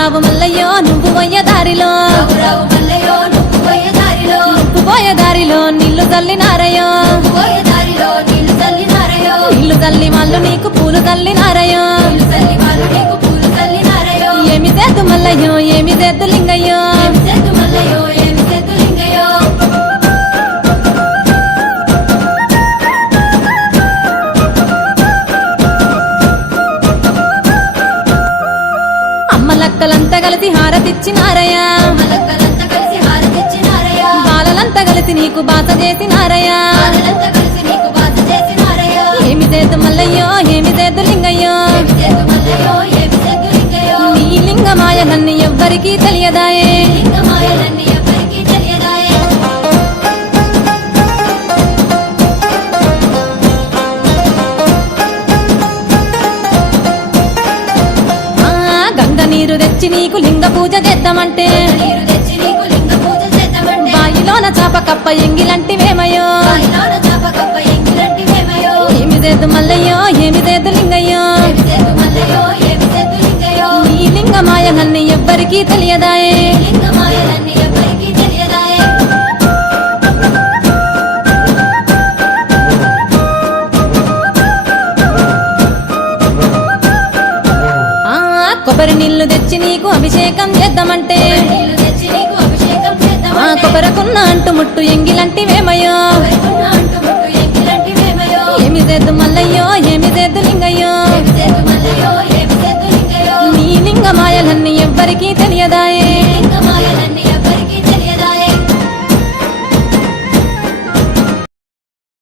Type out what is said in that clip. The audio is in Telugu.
రావు మల్లయ్యో నువ్వు పోయే దారిలో నువ్వు పోయే దారిలో నీళ్ళు తల్లి నారయ్యో. నీళ్ళు తల్లి వాళ్ళు నీకు పూలు తల్లి నారయ్యో. ఏమి తెద్దు మల్లయ్యో ఏమి తెద్దు లింగ కలిసి హారతిచ్చినారయ్యా బాలలంతా కలిసి నీకు నీకు బాధ చేసినారయ్యా ఏమి చేద్దు మల్లయ్యో ఏమి చేద్దు లింగయ్యో. నీ లింగమాయలన్నీ ఎవ్వరికీ తెలియదాయే. గంగ నీరు తెచ్చి నీకు లింగ పూజ చేద్దామంటే. నీరు తెచ్చి లింగ పూజ బాయిలోన చాప కప్ప ఎంగిలంటివేమయ్యో బాయిలోన ఎంగిలంటివేమయో ఏమి చేద్దు మల్లయ్యో ఏమి చేద్దు లింగయ్యో. ఏమి లింగమాయ నన్ను ఎవ్వరికీ తెలియదా కొబ్బరి నీళ్ళు తెచ్చి నీకు అభిషేకం చేద్దామంటే. ఆ కొబ్బరకున్న అంటు ముట్టు ఎంగిలంటి వేమయో ఏమి చేద్దు మల్లయ్యో ఏమి చేద్దు లింగయ్యో. నీ లింగ మాయలన్నీ ఎవ్వరికీ తెలియదాయే.